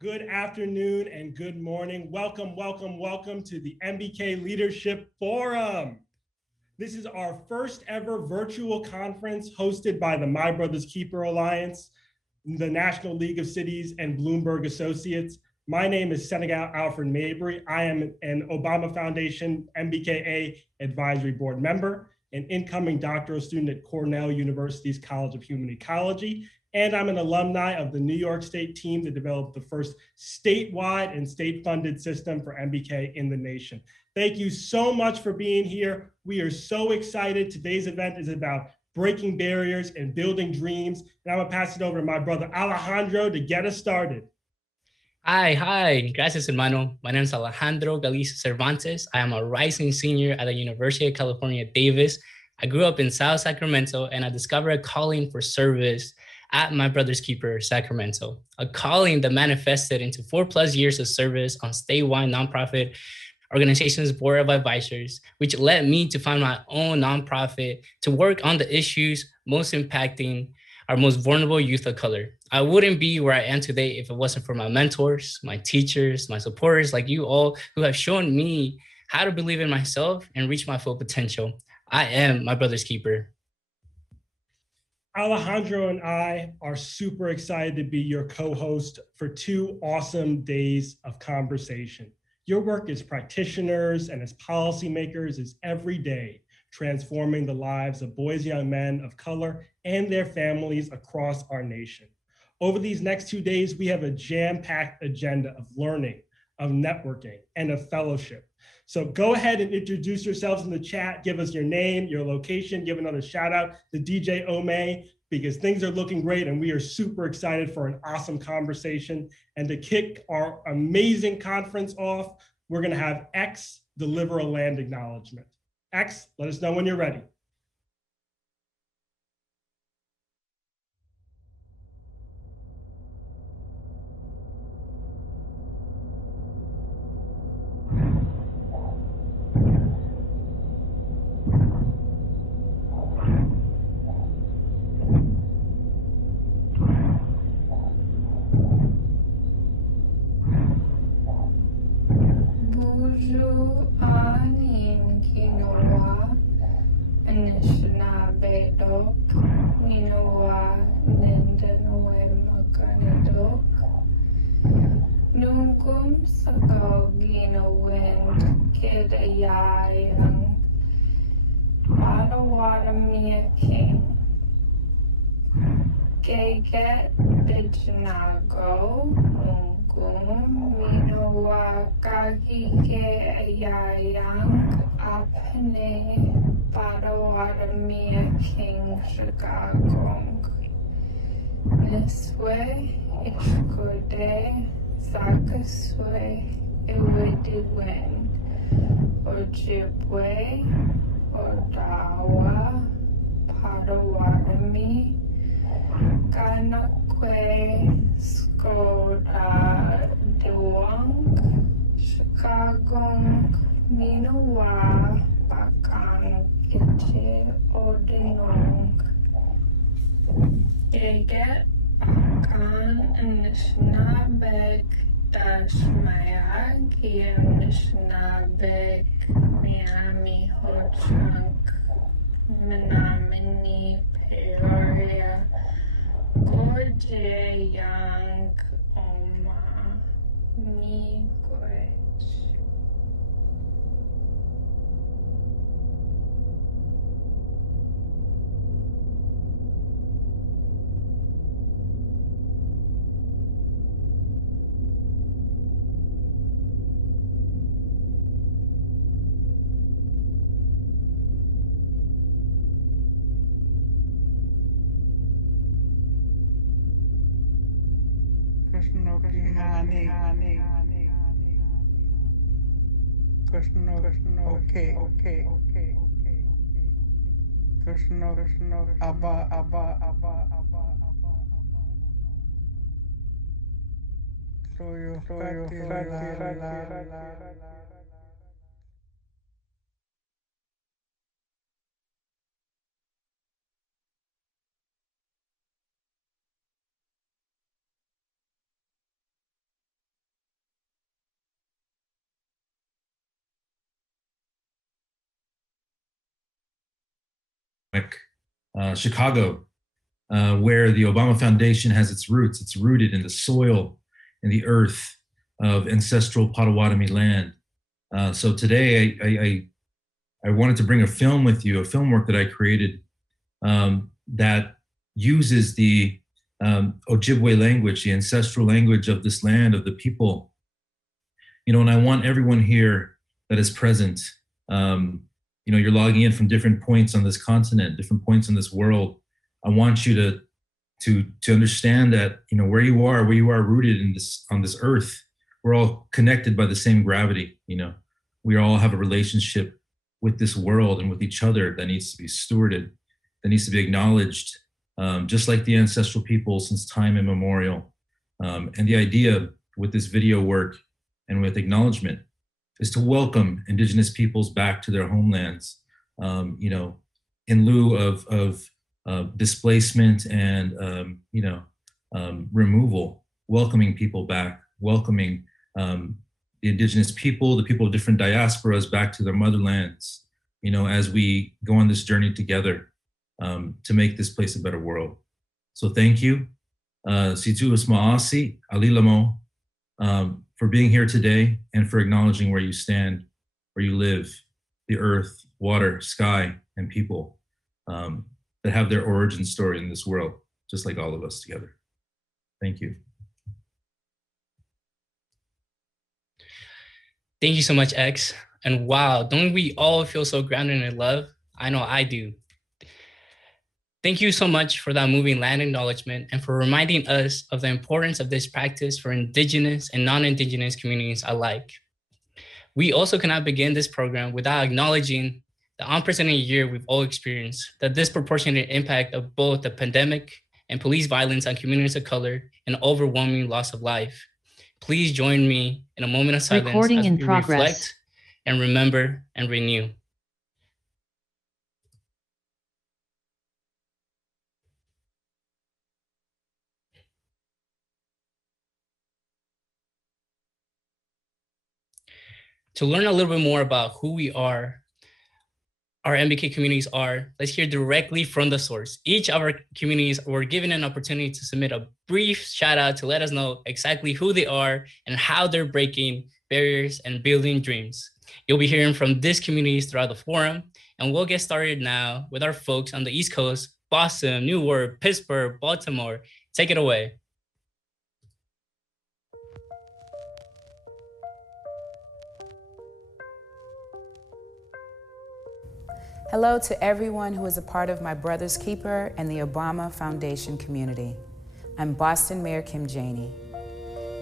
Good afternoon and good morning. Welcome, welcome, welcome to the MBK Leadership Forum. This is our first ever virtual conference hosted by the My Brother's Keeper Alliance, the National League of Cities, and Bloomberg Associates. My name is Senegal Alfred Mabry. I am an Obama Foundation MBKA Advisory Board member, an incoming doctoral student at Cornell University's College of Human Ecology, and I'm an alumni of the New York State team that developed the first statewide and state-funded system for MBK in the nation. Thank you so much for being here. We are so excited. Today's event is about breaking barriers and building dreams. And I'm gonna pass it over to my brother Alejandro to get us started. Hi. Gracias, hermano. My name is Alejandro Galicia Cervantes. I am a rising senior at the University of California, Davis. I grew up in South Sacramento, and I discovered a calling for service at My Brother's Keeper, Sacramento, a calling that manifested into 4+ years of service on statewide nonprofit organization's board of advisors, which led me to find my own nonprofit to work on the issues most impacting our most vulnerable youth of color. I wouldn't be where I am today if it wasn't for my mentors, my teachers, my supporters, like you all, who have shown me how to believe in myself and reach my full potential. I am my brother's keeper. Alejandro and I are super excited to be your co-host for 2 awesome days of conversation. Your work as practitioners and as policymakers is every day transforming the lives of boys and young men of color and their families across our nation. Over these next 2 days, we have a jam-packed agenda of learning, of networking, and of fellowship. So go ahead and introduce yourselves in the chat. Give us your name, your location, give another shout out to DJ Ome, because things are looking great and we are super excited for an awesome conversation. And to kick our amazing conference off, we're gonna have X deliver a land acknowledgement. X, let us know when you're ready. Buju anin kinoa Anishinabedok Minoa Nindanoe Makanidok Nungum Sakogino Wind Kidayayang Padawadamia King Geget Bijanago Minoa Kagike Ayayang Apne Padawadamia King Shikagong Niswe Ishkode Sakaswe Iwidiwen Ojibwe Odawa Padawadami Kanakwe Skoda Dewang Chicago Minowa Bakang Kitche Odinong Geget Bakan Nishnabek Dashmaya Giem Nishnabek Miami Ho-Chunk Menominee Peoria Gorje Yang Oma Miigwech. Krishna, Abba, Chicago, where the Obama Foundation has its roots. It's rooted in the soil and the earth of ancestral Potawatomi land. So today I wanted to bring a film with you, a film work that I created that uses the Ojibwe language, the ancestral language of this land, of the people. You know, and I want everyone here that is present, you know, you're logging in from different points on this continent, different points in this world. I want you to understand that, you know, where you are rooted in this, on this earth, we're all connected by the same gravity. You know, we all have a relationship with this world and with each other that needs to be stewarded, that needs to be acknowledged, just like the ancestral people since time immemorial. And the idea with this video work and with acknowledgement is to welcome Indigenous peoples back to their homelands, you know, in lieu of displacement and, you know, removal, welcoming people back, welcoming the Indigenous people, the people of different diasporas back to their motherlands, you know, as we go on this journey together to make this place a better world. So thank you, Situ Ismaasi, Alilamo, for being here today and for acknowledging where you stand, where you live, the earth, water, sky, and people that have their origin story in this world, just like all of us together. Thank you. Thank you so much, X. And wow, don't we all feel so grounded in love? I know I do. Thank you so much for that moving land acknowledgement and for reminding us of the importance of this practice for Indigenous and non-Indigenous communities alike. We also cannot begin this program without acknowledging the unprecedented year we've all experienced, the disproportionate impact of both the pandemic and police violence on communities of color and overwhelming loss of life. Please join me in a moment of silence Recording as in we progress. reflect and remember and renew. To learn a little bit more about who we are, our MBK communities are, let's hear directly from the source. Each of our communities were given an opportunity to submit a brief shout out to let us know exactly who they are and how they're breaking barriers and building dreams. You'll be hearing from these communities throughout the forum, and we'll get started now with our folks on the East Coast, Boston, Newark, Pittsburgh, Baltimore. Take it away. Hello to everyone who is a part of my Brother's Keeper and the Obama Foundation community. I'm Boston Mayor Kim Janey.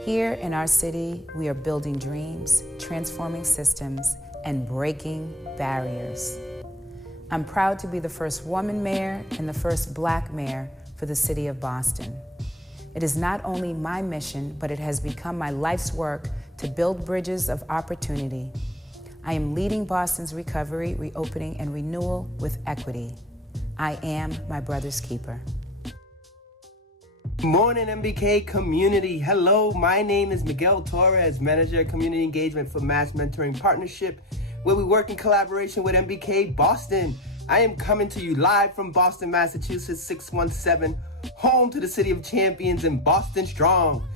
Here in our city, we are building dreams, transforming systems, and breaking barriers. I'm proud to be the first woman mayor and the first Black mayor for the city of Boston. It is not only my mission, but it has become my life's work to build bridges of opportunity. I am leading Boston's recovery, reopening, and renewal with equity. I am my brother's keeper. Good morning, MBK community. Hello, my name is Miguel Torres, Manager of Community Engagement for Mass Mentoring Partnership, where we work in collaboration with MBK Boston. I am coming to you live from Boston, Massachusetts, 617, home to the City of Champions and Boston Strong.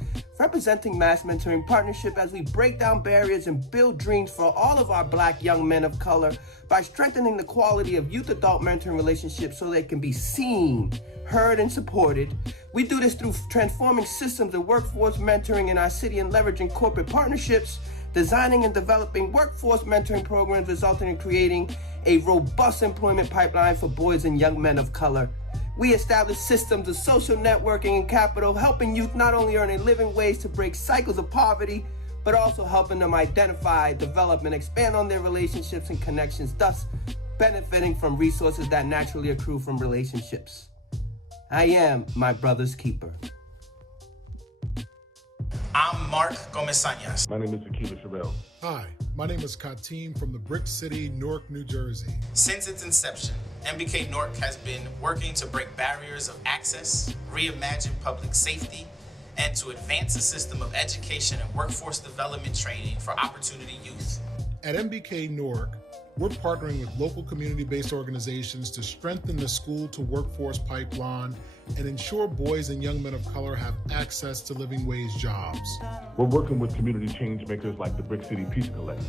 Representing Mass Mentoring Partnership as we break down barriers and build dreams for all of our Black young men of color by strengthening the quality of youth-adult mentoring relationships so they can be seen, heard, and supported. We do this through transforming systems of workforce mentoring in our city and leveraging corporate partnerships, designing and developing workforce mentoring programs resulting in creating a robust employment pipeline for boys and young men of color. We establish systems of social networking and capital, helping youth not only earn a living wage to break cycles of poverty, but also helping them identify, develop, and expand on their relationships and connections, thus benefiting from resources that naturally accrue from relationships. I am my brother's keeper. I'm Mark Gomez-Sañas. My name is Tequila Chabelle. Hi, my name is Katim from the Brick City, Newark, New Jersey. Since its inception, MBK Newark has been working to break barriers of access, reimagine public safety, and to advance a system of education and workforce development training for opportunity youth. At MBK Newark, we're partnering with local community-based organizations to strengthen the school-to-workforce pipeline and ensure boys and young men of color have access to living wage jobs. We're working with community change makers like the Brick City Peace Collective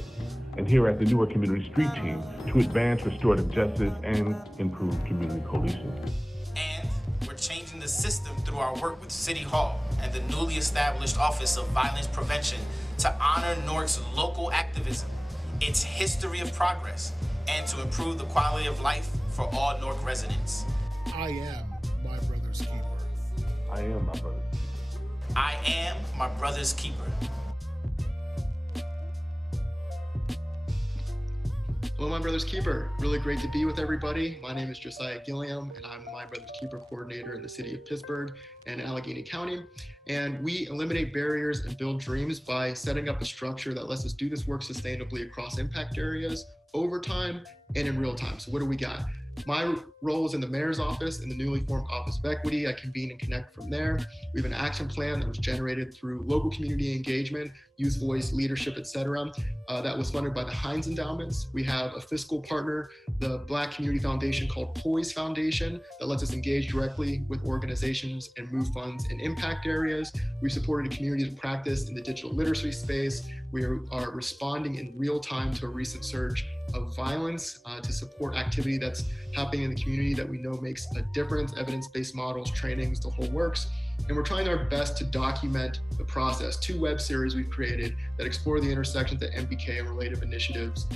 and here at the Newark Community Street Team to advance restorative justice and improve community cohesion. And we're changing the system through our work with City Hall and the newly established Office of Violence Prevention to honor Newark's local activism, its history of progress, and to improve the quality of life for all Newark residents. I am my brother's keeper. I am my brother. I am my brother's keeper. Hello, my brother's keeper. Really great to be with everybody. My name is Josiah Gilliam, and I'm my brother's keeper coordinator in the city of Pittsburgh and Allegheny County. And we eliminate barriers and build dreams by setting up a structure that lets us do this work sustainably across impact areas, over time, and in real time. So what do we got? My role is in the mayor's office in the newly formed Office of Equity. I convene and connect from there. We have an action plan that was generated through local community engagement, youth voice, leadership, etc. That was funded by the Heinz Endowments. We have a fiscal partner, the Black Community Foundation called Poise Foundation, that lets us engage directly with organizations and move funds in impact areas. We've supported communities of practice in the digital literacy space. We are responding in real time to a recent surge of violence to support activity that's happening in the community that we know makes a difference, evidence-based models, trainings, the whole works. And we're trying our best to document the process. 2 web series we've created that explore the intersections that MBK and related initiatives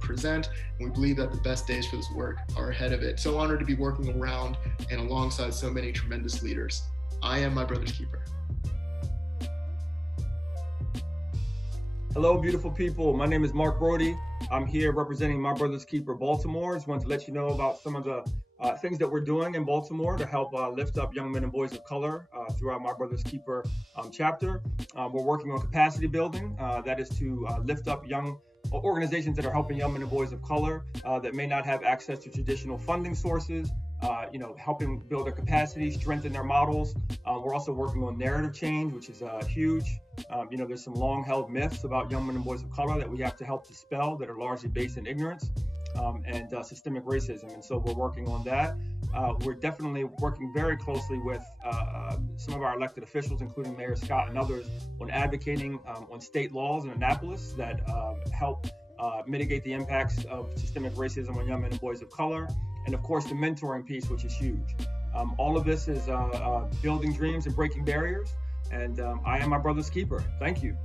present. And we believe that the best days for this work are ahead of it. So honored to be working around and alongside so many tremendous leaders. I am my brother's keeper. Hello, beautiful people. My name is Mark Brody. I'm here representing My Brother's Keeper Baltimore. Just wanted to let you know about some of the things that we're doing in Baltimore to help lift up young men and boys of color throughout My Brother's Keeper chapter. We're working on capacity building. That is to lift up young organizations that are helping young men and boys of color that may not have access to traditional funding sources. Helping build their capacity, strengthen their models. We're also working on narrative change, which is huge. There's some long-held myths about young men and boys of color that we have to help dispel that are largely based in ignorance and systemic racism. And so we're working on that. We're definitely working very closely with some of our elected officials, including Mayor Scott and others, on advocating on state laws in Annapolis that help mitigate the impacts of systemic racism on young men and boys of color. And of course, the mentoring piece, which is huge. All of this is building dreams and breaking barriers. And I am my brother's keeper. Thank you.